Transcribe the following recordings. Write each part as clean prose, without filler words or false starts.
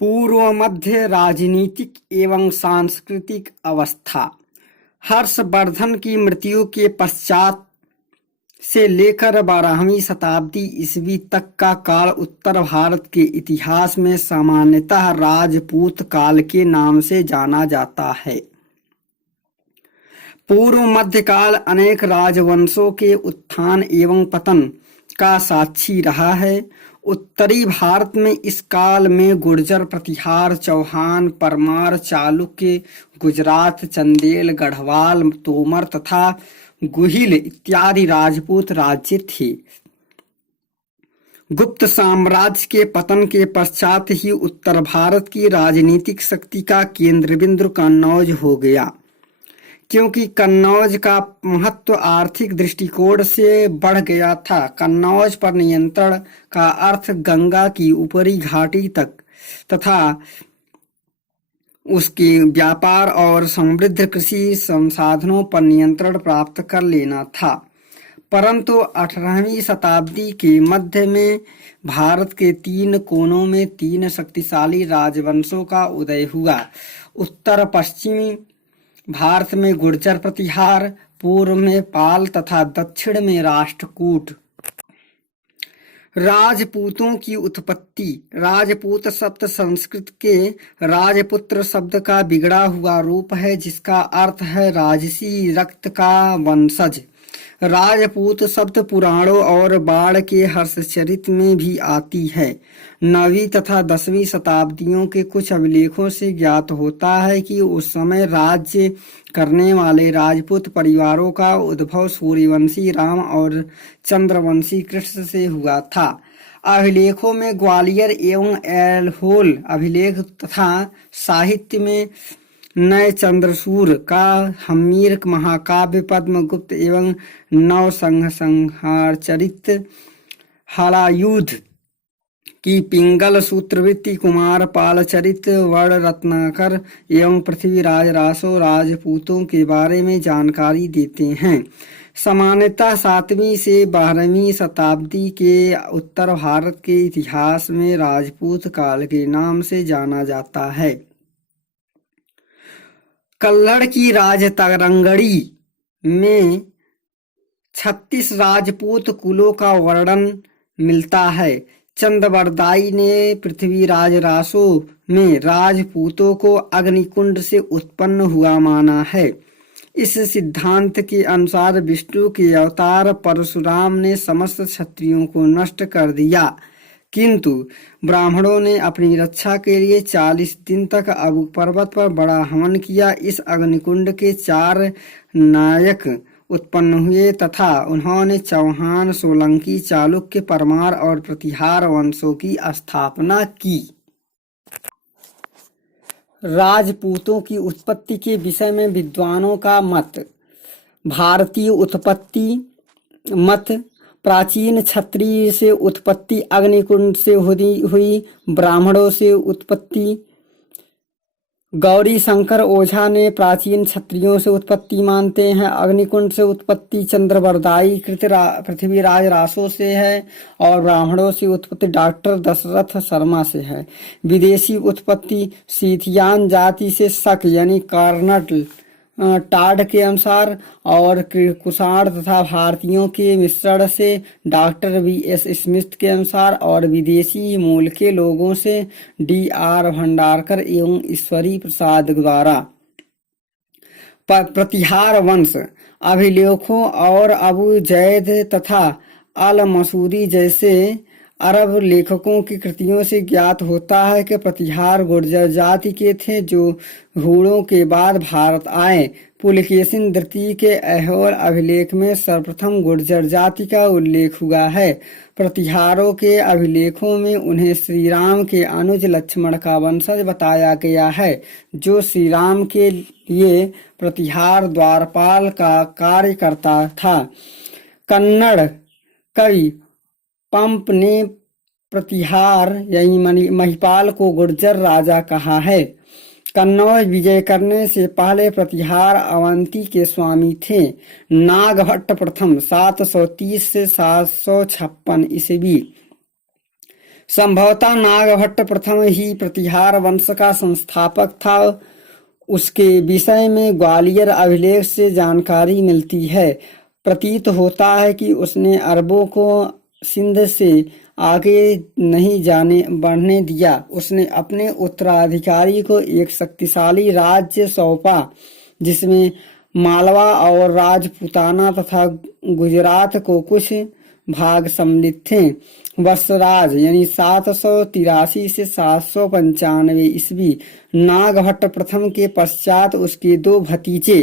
पूर्व मध्य राजनीतिक एवं सांस्कृतिक अवस्था। हर्षवर्धन की मृत्यु के पश्चात से लेकर 12वीं शताब्दी ईस्वी तक का काल उत्तर भारत के इतिहास में सामान्यतः राजपूत काल के नाम से जाना जाता है। पूर्व मध्यकाल अनेक राजवंशों के उत्थान एवं पतन का साक्षी रहा है। उत्तरी भारत में इस काल में गुर्जर, प्रतिहार, चौहान, परमार, चालुक्य, गुजरात, चंदेल, गढ़वाल, तोमर तथा गुहिल इत्यादि राजपूत राज्य थे। गुप्त साम्राज्य के पतन के पश्चात ही उत्तर भारत की राजनीतिक शक्ति का केंद्र बिंदु कन्नौज हो गया, क्योंकि कन्नौज का महत्व आर्थिक दृष्टिकोण से बढ़ गया था। कन्नौज पर नियंत्रण का अर्थ गंगा की ऊपरी घाटी तक तथा उसके व्यापार और समृद्ध कृषि संसाधनों पर नियंत्रण प्राप्त कर लेना था। परंतु 18वीं शताब्दी के मध्य में भारत के 3 कोनों में 3 शक्तिशाली राजवंशों का उदय हुआ। उत्तर पश्चिमी भारत में गुर्जर प्रतिहार, पूर्व में पाल तथा दक्षिण में राष्ट्रकूट। राजपूतों की उत्पत्ति। राजपूत शब्द संस्कृत के राजपुत्र शब्द का बिगड़ा हुआ रूप है, जिसका अर्थ है राजसी रक्त का वंशज। राजपूत शब्द पुराणों और बाण के हर्षचरित में भी आती है। 9वीं तथा 10वीं शताब्दियों के कुछ अभिलेखों से ज्ञात होता है कि उस समय राज्य करने वाले राजपूत परिवारों का उद्भव सूर्यवंशी राम और चंद्रवंशी कृष्ण से हुआ था। अभिलेखों में ग्वालियर एवं ऐल्होल अभिलेख तथा साहित्य में नय चंद्रसूर का हम्मीर महाकाव्य, पद्मगुप्त एवं नवसंहार चरित, हलायुध की पिंगल सूत्रवृत्ति, कुमार पाल चरित, वर्ण रत्नाकर एवं पृथ्वीराज रासो राजपूतों के बारे में जानकारी देते हैं। सामान्यतः 7वीं से 12वीं शताब्दी के उत्तर भारत के इतिहास में राजपूत काल के नाम से जाना जाता है। कल्लड़ की राजतरंगड़ी में 36 राजपूत कुलों का वर्णन मिलता है। चंद्रबरदाई ने पृथ्वीराज रासो में राजपूतों को अग्निकुंड से उत्पन्न हुआ माना है। इस सिद्धांत के अनुसार विष्णु के अवतार परशुराम ने समस्त क्षत्रियों को नष्ट कर दिया, किंतु ब्राह्मणों ने अपनी रक्षा के लिए 40 दिन तक अबू पर्वत पर बड़ा हवन किया। इस अग्निकुंड के 4 नायक उत्पन्न हुए तथा उन्होंने चौहान, सोलंकी, चालुक्य, परमार और प्रतिहार वंशों की स्थापना की। राजपूतों की उत्पत्ति के विषय में विद्वानों का मत। भारतीय उत्पत्ति मत। प्राचीन क्षत्रिय से उत्पत्ति अग्निकुंड से हुई। ब्राह्मणों से उत्पत्ति। गौरी शंकर ओझा ने प्राचीन क्षत्रियों से उत्पत्ति मानते हैं। अग्निकुंड से उत्पत्ति चंद्रबरदाई पृथ्वीराज रासो से है और ब्राह्मणों से उत्पत्ति डॉक्टर दशरथ शर्मा से है। विदेशी उत्पत्ति सीथियान जाति से शक यानी कार्नट टाड के अनुसार और कुषाण तथा भारतीयों के मिश्रण से डॉक्टर वी.एस. स्मिथ के अनुसार और विदेशी मूल के लोगों से डी.आर. भंडारकर एवं ईश्वरी प्रसाद द्वारा। प्रतिहार वंश अभिलेखों और अबू जैद तथा अल मसूरी जैसे अरब लेखकों की कृतियों से ज्ञात होता है कि प्रतिहार गुर्जर जाति के थे, जो हूणों के बाद भारत आए। पुलकेशिन द्वितीय के ऐहोल अभिलेख में सर्वप्रथम गुर्जर जाति का उल्लेख हुआ है। प्रतिहारों के अभिलेखों में उन्हें श्रीराम के अनुज लक्ष्मण का वंशज बताया गया है, जो श्रीराम के लिए प्रतिहार द्वारपाल का कार्य करता था। कन्नड़ कवि पंप ने प्रतिहार यानी महिपाल को गुर्जर राजा कहा है। कन्नौज विजय करने से पहले प्रतिहार अवंती के स्वामी थे। नागभट्ट प्रथम 730 से 756 ईस्वी संभवतः नागभट्ट प्रथम ही प्रतिहार वंश का संस्थापक था। उसके विषय में ग्वालियर अभिलेख से जानकारी मिलती है। प्रतीत होता है कि उसने अरबों को सिंध से आगे नहीं जाने बढ़ने दिया। उसने अपने उत्तराधिकारी को एक शक्तिशाली राज्य सौंपा जिसमें मालवा और राजपूताना तथा गुजरात को कुछ भाग सम्मिलित थे। वत्सराज यानी 783 से 795 ईस्वी नागभट्ट प्रथम के पश्चात उसके दो भतीजे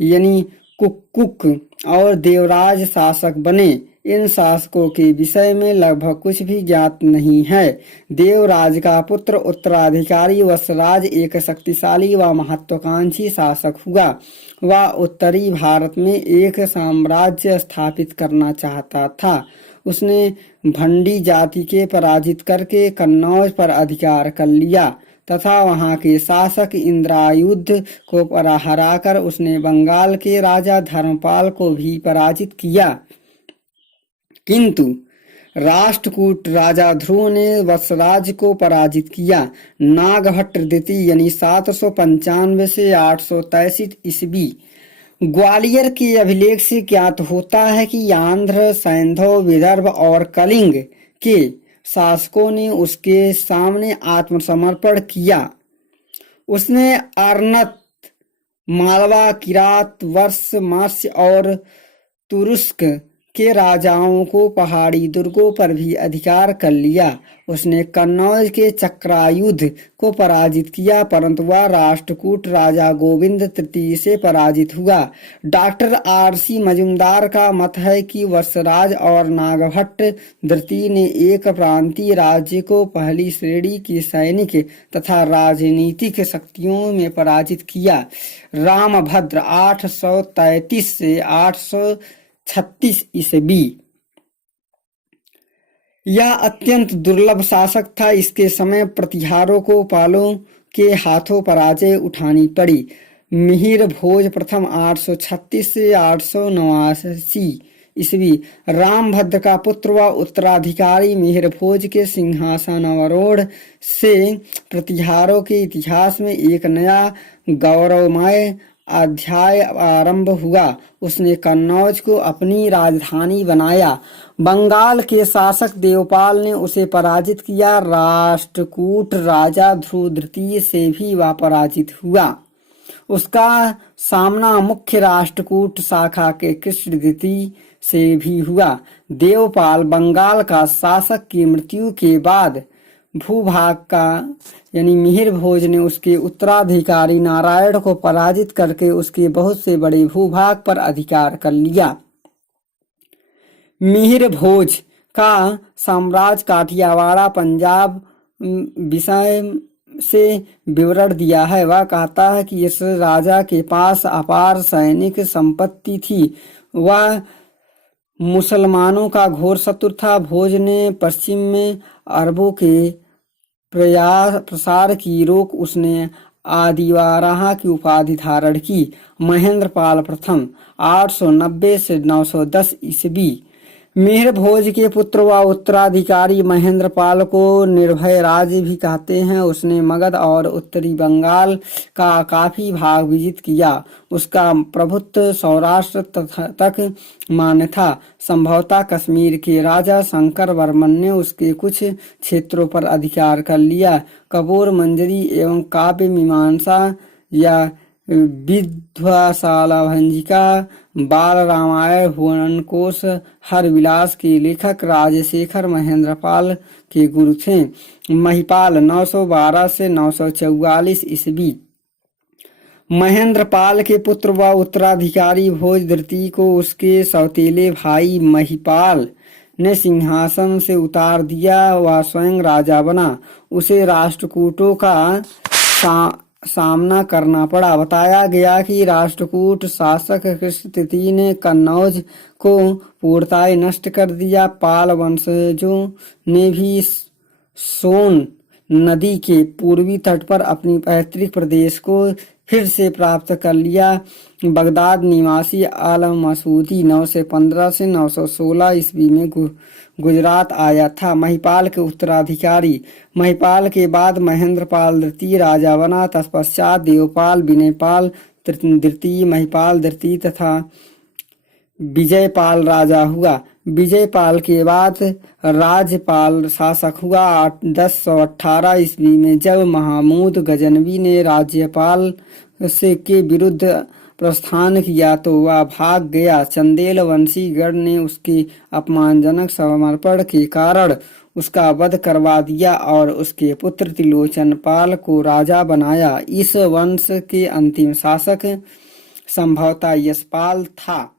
यानी कुक्कुक और देवराज शासक बने। इन शासकों के विषय में लगभग कुछ भी ज्ञात नहीं है। देवराज का पुत्र उत्तराधिकारी वत्सराज एक शक्तिशाली व महत्वाकांक्षी शासक हुआ। वह उत्तरी भारत में एक साम्राज्य स्थापित करना चाहता था। उसने भंडी जाति के पराजित करके कन्नौज पर अधिकार कर लिया तथा वहां के शासक इंद्रायुध को हराकर उसने बंगाल के राजा धर्मपाल को भी पराजित किया। किंतु राष्ट्रकूट राजा ध्रुव ने वत्सराज को पराजित किया। नागभट्ट द्वितीय यानी 795 से 863 ईस्वी ग्वालियर के अभिलेख से ज्ञात होता है कि आंध्र, सैंधव, विदर्भ और कलिंग के शासकों ने उसके सामने आत्मसमर्पण किया। उसने अर्नत, मालवा, किरात, वर्ष, मत्स्य और तुरुस्क के राजाओं को पहाड़ी दुर्गों पर भी अधिकार कर लिया। उसने कन्नौज के चक्रायुध को पराजित किया परंतु वह राष्ट्रकूट राजा गोविंद तृतीय से पराजित हुआ। Doctor R.C. मजुमदार का मत है कि वत्सराज और नागभट्ट द्वितीय ने एक प्रांतीय राज्य को पहली श्रेणी की सैनिक तथा राजनीतिक शक्तियों में पराजित किया। रामभद्र 833 से 836 ईस्वी यह अत्यंत दुर्लभ शासक था। इसके समय प्रतिहारों को पालों के हाथों पराजय उठानी पड़ी। मिहिर भोज प्रथम 836 से 889 ईस्वी रामभद्र का पुत्र व उत्तराधिकारी मिहिर भोज के सिंहासनावरोहण से प्रतिहारों के इतिहास में एक नया गौरवमय अध्याय आरंभ हुआ। उसने कन्नौज को अपनी राजधानी बनाया। बंगाल के शासक देवपाल ने उसे पराजित किया। राष्ट्रकूट राजा ध्रुव द्वितीय से भी वह पराजित हुआ। उसका सामना मुख्य राष्ट्रकूट शाखा के कृष्ण द्वितीय से भी हुआ। देवपाल बंगाल का शासक की मृत्यु के बाद भूभाग का यानी मिहिर भोज ने उसके उत्तराधिकारी नारायण को पराजित करके उसके बहुत से बड़े भूभाग पर अधिकार कर लिया। मिहिर भोज का साम्राज्य काठियावाड़ पंजाब विषय से विवरण दिया है। वह कहता है कि इस राजा के पास अपार सैनिक संपत्ति थी। वह मुसलमानों का घोर शत्रु था। भोज ने पश्चिम में अरबों के प्रसार की रोक उसने आदिवाराह की उपाधि धारण की। महेंद्रपाल प्रथम 890 से 910 ईस्वी मिहिर भोज के पुत्र व उत्तराधिकारी महेंद्रपाल को निर्भय राज्य भी कहते हैं। उसने मगध और उत्तरी बंगाल का काफी भाग विजित किया। उसका प्रभुत्व सौराष्ट्र तक मान्य था। संभवतः कश्मीर के राजा शंकर वर्मन ने उसके कुछ क्षेत्रों पर अधिकार कर लिया। कपूर मंजरी एवं काव्य मीमांसा या विद्वाशाला भंजिका, बाल रामायण, भुवन कोश, हर विलास के लेखक राजशेखर महेंद्रपाल के गुरु थे। महिपाल 912 से 944 ईस्वी महेंद्रपाल के पुत्र व उत्तराधिकारी भोज द्वितीय को उसके सौतेले भाई महिपाल ने सिंहासन से उतार दिया। वह स्वयं राजा बना। उसे राष्ट्रकूटों का सामना करना पड़ा। बताया गया कि राष्ट्रकूट शासक कृष्ण तृतीय ने कन्नौज को पूर्णतः नष्ट कर दिया। पाल वंशजों ने भी सोन नदी के पूर्वी तट पर अपनी पैतृक प्रदेश को फिर से प्राप्त कर लिया। बगदाद निवासी आलम मसूदी 915 से 916 ईस्वी में गुजरात आया था। महिपाल के उत्तराधिकारी। महिपाल के बाद महेंद्रपाल द्वितीय राजा बना। तत्पश्चात देवपाल, विनयपाल द्वितीय, महिपाल द्वितीय तथा विजयपाल राजा हुआ। विजयपाल के बाद राज्यपाल शासक हुआ। 1018 ईस्वी में जब महमूद गजनवी ने राज्यपाल से के विरुद्ध प्रस्थान किया तो वह भाग गया। चंदेल वंशी गण ने उसके अपमानजनक समर्पण के कारण उसका वध करवा दिया और उसके पुत्र त्रिलोचन पाल को राजा बनाया। इस वंश के अंतिम शासक संभवतः यशपाल था।